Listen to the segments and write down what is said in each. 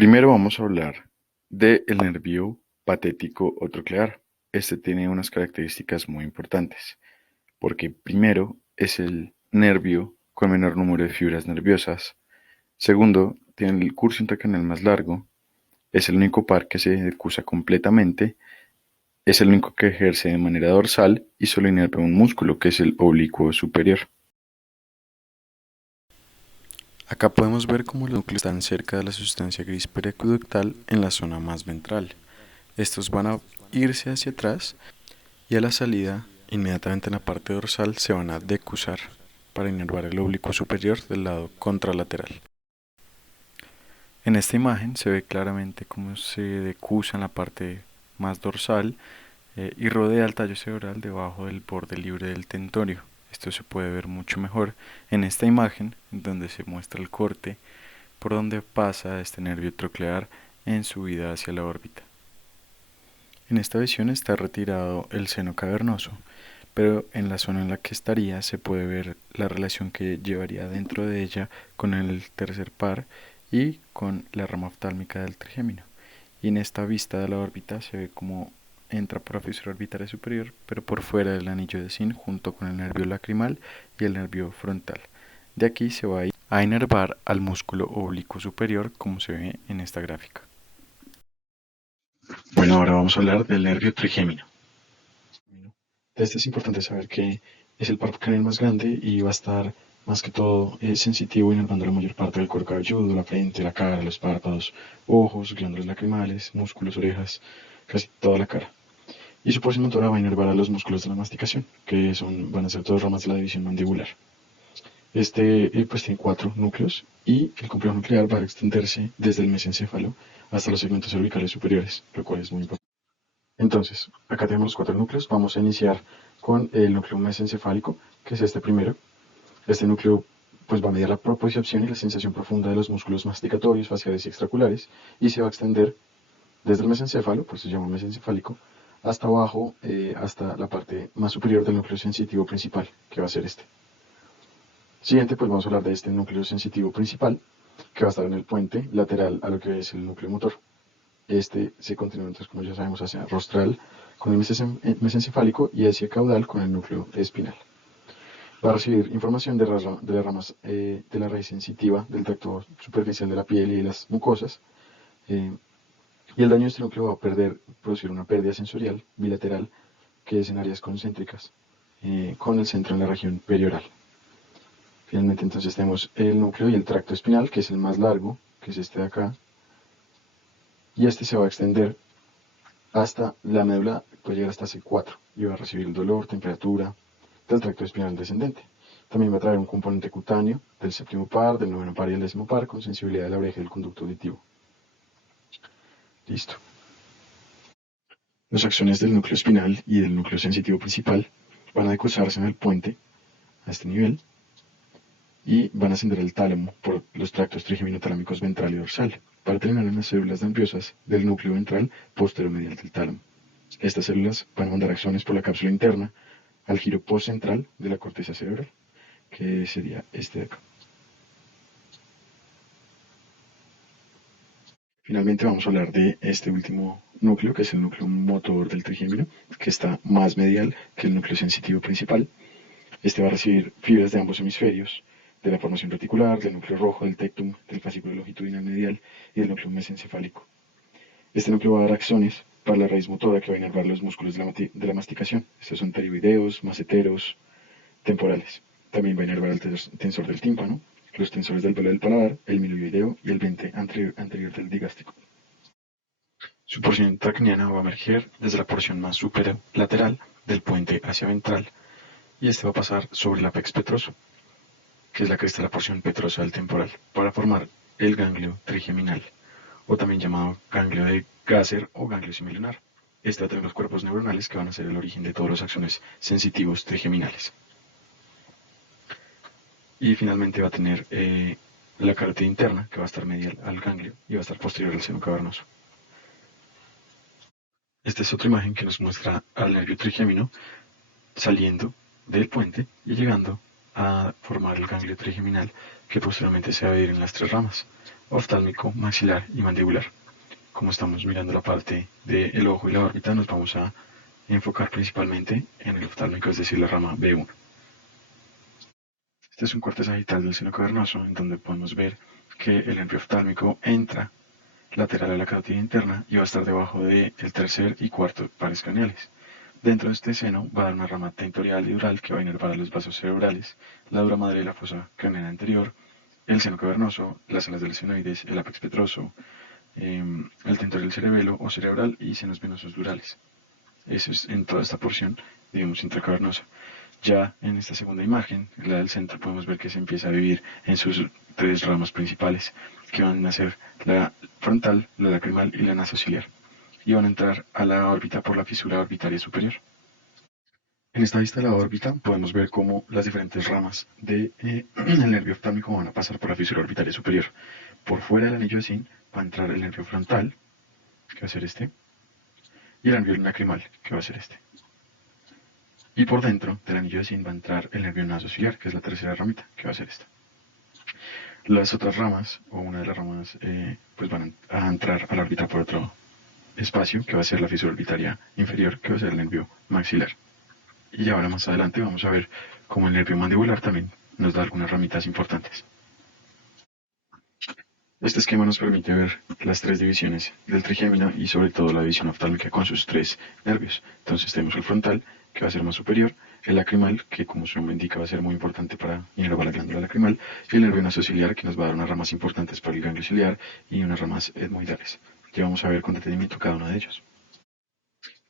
Primero vamos a hablar del nervio patético o troclear. Este tiene unas características muy importantes, porque primero es el nervio con menor número de fibras nerviosas. Segundo, tiene el curso intracraneal más largo. Es el único par que se decusa completamente. Es el único que ejerce de manera dorsal y solo inerva un músculo, que es el oblicuo superior. Acá podemos ver cómo los núcleos están cerca de la sustancia gris periaqueductal en la zona más ventral. Estos van a irse hacia atrás y a la salida, inmediatamente en la parte dorsal, se van a decusar para inervar el oblicuo superior del lado contralateral. En esta imagen se ve claramente cómo se decusa en la parte más dorsal y rodea el tallo cerebral debajo del borde libre del tentorio. Esto se puede ver mucho mejor en esta imagen, donde se muestra el corte por donde pasa este nervio troclear en su vida hacia la órbita. En esta visión está retirado el seno cavernoso, pero en la zona en la que estaría se puede ver la relación que llevaría dentro de ella con el tercer par y con la rama oftálmica del trigémino. Y en esta vista de la órbita se ve como entra por la fisura orbitaria superior, pero por fuera del anillo de Zinc junto con el nervio lacrimal y el nervio frontal. De aquí se va a inervar al músculo oblicuo superior, como se ve en esta gráfica. Bueno, ahora vamos a hablar del nervio trigémino. De este es importante saber que es el par craneal más grande y va a estar más que todo sensitivo, inervando la mayor parte del cuero cabelludo, la frente, la cara, los párpados, ojos, glándulas lacrimales, músculos, orejas, casi toda la cara. Y su porción motora va a inervar a los músculos de la masticación, que van a ser dos ramas de la división mandibular. Pues tiene cuatro núcleos y el complejo nuclear va a extenderse desde el mesencéfalo hasta los segmentos cervicales superiores, lo cual es muy importante. Entonces, acá tenemos los cuatro núcleos. Vamos a iniciar con el núcleo mesencefálico, que es este primero. Este núcleo pues va a medir la propiocepción y la sensación profunda de los músculos masticatorios, faciales y extraculares, y se va a extender desde el mesencéfalo, por eso se llama mesencefálico, hasta abajo, hasta la parte más superior del núcleo sensitivo principal, que va a ser este. Siguiente, pues vamos a hablar de este núcleo sensitivo principal, que va a estar en el puente lateral a lo que es el núcleo motor. Este se continúa entonces, como ya sabemos, hacia rostral con el mesencefálico y hacia caudal con el núcleo espinal. Va a recibir información de las ramas de la raíz sensitiva del tracto superficial de la piel y de las mucosas. Y el daño de este núcleo va a producir una pérdida sensorial bilateral que es en áreas concéntricas, con el centro en la región perioral. Finalmente entonces tenemos el núcleo y el tracto espinal, que es el más largo, que es este de acá, y este se va a extender hasta la médula, puede llegar hasta C4 y va a recibir el dolor, temperatura del tracto espinal descendente. También va a traer un componente cutáneo del séptimo par, del noveno par y el décimo par con sensibilidad de la oreja y del conducto auditivo. Listo. Las acciones del núcleo espinal y del núcleo sensitivo principal van a decusarse en el puente a este nivel y van a ascender el tálamo por los tractos trigémino-talámicos ventral y dorsal para terminar en las células nerviosas del núcleo ventral posterior-medial del tálamo. Estas células van a mandar acciones por la cápsula interna al giro postcentral de la corteza cerebral, que sería este de acá. Finalmente vamos a hablar de este último núcleo, que es el núcleo motor del trigémino, que está más medial que el núcleo sensitivo principal. Este va a recibir fibras de ambos hemisferios, de la formación reticular, del núcleo rojo, del tectum, del fascículo longitudinal medial y del núcleo mesencefálico. Este núcleo va a dar axones para la raíz motora que va a inervar los músculos de la masticación. Estos son pterigoideos, maceteros, temporales. También va a inervar el tensor del tímpano, los tensores del velo del paladar, el miloideo y el vente anterior del digástrico. Su porción intracraniana va a emerger desde la porción más lateral del puente hacia ventral y este va a pasar sobre el apex petroso, que es la cresta de la porción petrosa del temporal, para formar el ganglio trigeminal, o también llamado ganglio de Gasser o ganglio semilunar. Este va a tener los cuerpos neuronales que van a ser el origen de todos los axones sensitivos trigeminales. Y finalmente va a tener la carótida interna, que va a estar medial al ganglio y va a estar posterior al seno cavernoso. Esta es otra imagen que nos muestra al nervio trigémino saliendo del puente y llegando a formar el ganglio trigeminal, que posteriormente se va a dividir en las tres ramas. oftálmico, maxilar y mandibular. Como estamos mirando la parte del ojo y la órbita, nos vamos a enfocar principalmente en el oftálmico, es decir, la rama B1. Este es un corte sagital del seno cavernoso, en donde podemos ver que el nervio oftálmico entra lateral a la carótida interna y va a estar debajo del tercer y cuarto pares craneales. Dentro de este seno va a dar una rama tentorial y dural que va a inervar a los vasos cerebrales, la dura madre de la fosa craneal anterior, el seno cavernoso, las alas del senoides, el apex petroso, el tentorial cerebelo o cerebral y senos venosos durales. Eso es en toda esta porción, digamos, intracavernosa. Ya en esta segunda imagen, la del centro, podemos ver que se empieza a dividir en sus tres ramas principales, que van a ser la frontal, la lacrimal y la nasociliar, y van a entrar a la órbita por la fisura orbitaria superior. En esta vista de la órbita podemos ver cómo las diferentes ramas del nervio oftálmico van a pasar por la fisura orbitaria superior. Por fuera del anillo de Zinc va a entrar el nervio frontal, que va a ser este, y el nervio lacrimal, que va a ser este. Y por dentro del anillo de Zinc va a entrar el nervio nasociliar, que es la tercera ramita, que va a ser esta. Las otras ramas, o una de las ramas, pues van a entrar a la órbita por otro espacio, que va a ser la fisura orbitaria inferior, que va a ser el nervio maxilar. Y ahora más adelante vamos a ver cómo el nervio mandibular también nos da algunas ramitas importantes. Este esquema nos permite ver las tres divisiones del trigémino y sobre todo la división oftálmica con sus tres nervios. Entonces tenemos el frontal, que va a ser más superior, el lacrimal, que como su nombre indica va a ser muy importante para inervar la glándula lacrimal, y el nervio nasociliar, que nos va a dar unas ramas importantes para el ganglio ciliar y unas ramas etmoidales. Ya vamos a ver con detenimiento cada uno de ellos.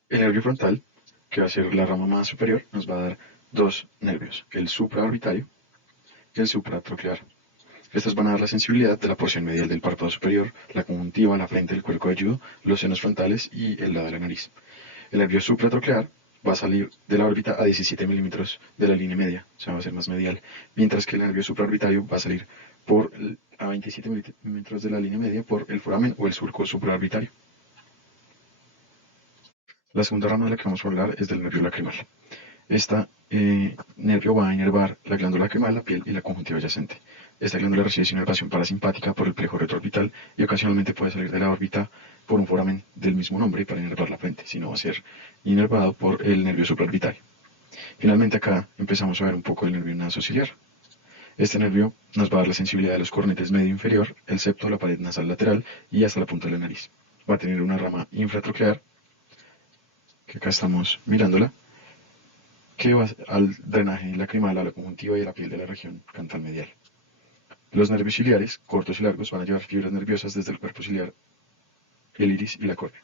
El nervio frontal, que va a ser la rama más superior, nos va a dar dos nervios, el supraorbitario y el supratroclear. Estas van a dar la sensibilidad de la porción medial del párpado superior, la conjuntiva, la frente, el cuero cabelludo, los senos frontales y el lado de la nariz. El nervio supratroclear va a salir de la órbita a 17 milímetros de la línea media, o sea, va a ser más medial, mientras que el nervio supraorbitario va a salir a 27 milímetros de la línea media por el foramen o el surco supraorbitario. La segunda rama de la que vamos a hablar es del nervio lacrimal. Este nervio va a inervar la glándula lacrimal, la piel y la conjuntiva adyacente. Esta glándula recibe su inervación parasimpática por el plejo retroorbital y ocasionalmente puede salir de la órbita por un foramen del mismo nombre para inervar la frente, si no va a ser inervado por el nervio supraorbitario. Finalmente acá empezamos a ver un poco del nervio nasociliar. Este nervio nos va a dar la sensibilidad de los cornetes medio inferior, el septo, la pared nasal lateral y hasta la punta de la nariz. Va a tener una rama infratroclear, que acá estamos mirándola, que va al drenaje lacrimal, a la conjuntiva y a la piel de la región cantal medial. Los nervios ciliares, cortos y largos, van a llevar fibras nerviosas desde el cuerpo ciliar, el iris y la córnea.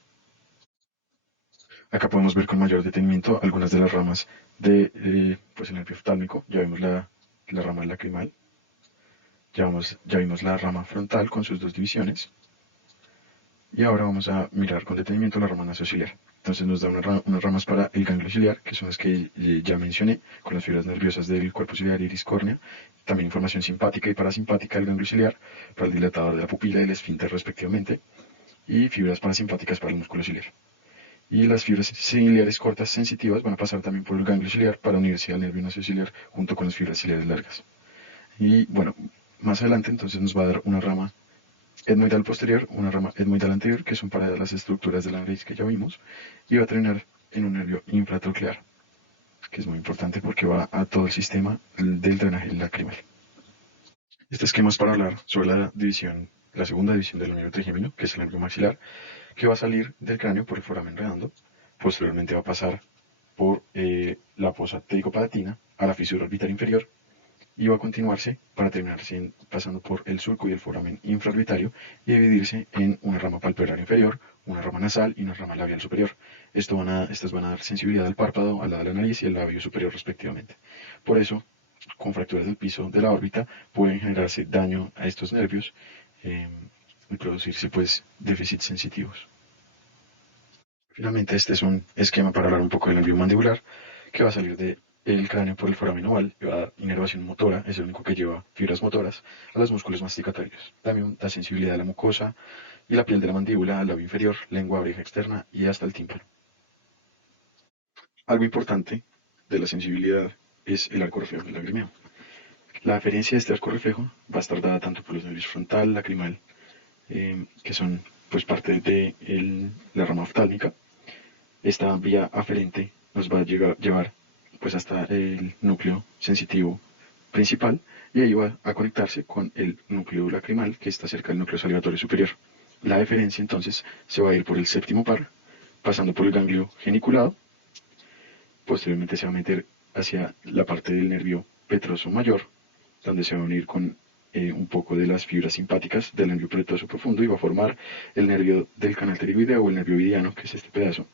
Acá podemos ver con mayor detenimiento algunas de las ramas de pues el nervio oftálmico. Ya vemos la rama lacrimal, ya vimos la rama frontal con sus dos divisiones. Y ahora vamos a mirar con detenimiento la rama nasociliar. Entonces nos da unas ramas para el ganglio ciliar, que son las que ya mencioné, con las fibras nerviosas del cuerpo ciliar, iris, córnea. También información simpática y parasimpática del ganglio ciliar, para el dilatador de la pupila y el esfínter respectivamente. Y fibras parasimpáticas para el músculo ciliar. Y las fibras ciliares cortas sensitivas van a pasar también por el ganglio ciliar para unirse al nervio nasociliar junto con las fibras ciliares largas. Y bueno, más adelante entonces nos va a dar una rama etmoidal posterior, una rama etmoidal anterior, que son para las estructuras de la nariz que ya vimos, y va a terminar en un nervio infratroclear, que es muy importante porque va a todo el sistema del drenaje lacrimal. Este esquema es para hablar sobre la segunda división del nervio trigémino, que es el nervio maxilar, que va a salir del cráneo por el foramen redondo, posteriormente va a pasar por la fosa pterico-palatina a la fisura orbital inferior, y va a continuarse para terminar pasando por el surco y el foramen infraorbitario y dividirse en una rama palpebral inferior, una rama nasal y una rama labial superior. Estas van a dar sensibilidad al párpado, al lado de la nariz y al labio superior respectivamente. Por eso, con fracturas del piso de la órbita pueden generarse daño a estos nervios y producirse pues déficits sensitivos. Finalmente, este es un esquema para hablar un poco del nervio mandibular, que va a salir del cráneo por el foramen oval y va a dar inervación motora, es el único que lleva fibras motoras, a los músculos masticatorios. También da sensibilidad a la mucosa y la piel de la mandíbula, al labio inferior, lengua, oreja externa y hasta el tímpano. Algo importante de la sensibilidad es el arco reflejo del lagrimeo. La aferencia de este arco reflejo va a estar dada tanto por los nervios frontal, lacrimal que son pues parte de la rama oftálmica. Esta vía aferente nos va a llevar pues hasta el núcleo sensitivo principal y ahí va a conectarse con el núcleo lacrimal que está cerca del núcleo salivatorio superior. La deferencia entonces se va a ir por el séptimo par, pasando por el ganglio geniculado, posteriormente se va a meter hacia la parte del nervio petroso mayor, donde se va a unir con un poco de las fibras simpáticas del nervio petroso profundo y va a formar el nervio del canal pterigoideo o el nervio ovidiano, que es este pedazo.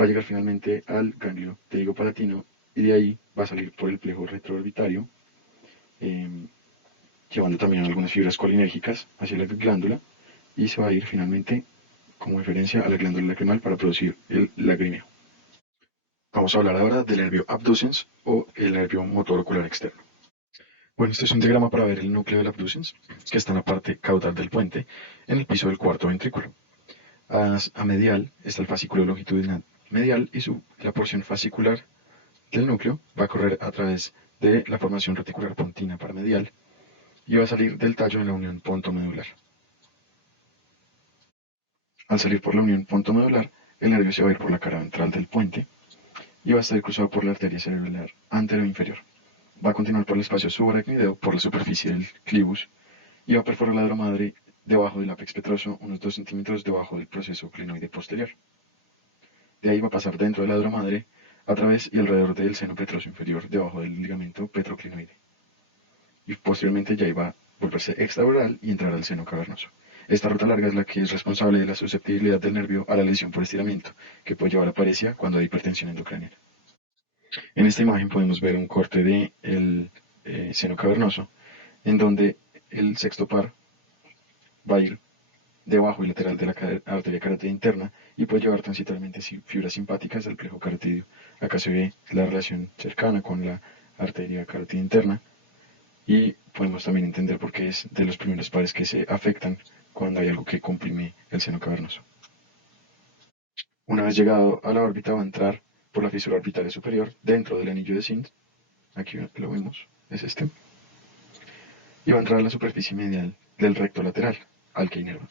Va a llegar finalmente al ganglio pterigopalatino y de ahí va a salir por el plejo retroorbitario, eh, llevando también algunas fibras colinérgicas hacia la glándula y se va a ir finalmente como referencia a la glándula lacrimal para producir el lagrimeo. Vamos a hablar ahora del nervio abducens o el nervio motor ocular externo. Bueno, este es un diagrama para ver el núcleo del abducens, que está en la parte caudal del puente, en el piso del cuarto ventrículo. A medial está el fascículo longitudinal medial y la porción fascicular del núcleo va a correr a través de la formación reticular pontina paramedial y va a salir del tallo en la unión pontomedular. Al salir por la unión pontomedular, el nervio se va a ir por la cara ventral del puente y va a estar cruzado por la arteria cerebral anteroinferior. Va a continuar por el espacio subaracnoideo por la superficie del clivus y va a perforar la dromadre debajo del ápex petroso unos 2 centímetros debajo del proceso clinoide posterior. De ahí va a pasar dentro de la dromadre a través y alrededor del seno petroso inferior debajo del ligamento petroclinoide. Y posteriormente ya iba a volverse extraoral y entrar al seno cavernoso. Esta ruta larga es la que es responsable de la susceptibilidad del nervio a la lesión por estiramiento, que puede llevar a paresia cuando hay hipertensión endocraniana. En esta imagen podemos ver un corte del seno cavernoso, en donde el sexto par va a ir debajo y lateral de la arteria carótida interna y puede llevar transitoriamente fibras simpáticas del plejo carotidio. Acá se ve la relación cercana con la arteria carótida interna y podemos también entender por qué es de los primeros pares que se afectan cuando hay algo que comprime el seno cavernoso. Una vez llegado a la órbita va a entrar por la fisura orbitaria superior dentro del anillo de Zinth, aquí lo vemos, es este, y va a entrar a la superficie medial del recto lateral, al que inerva.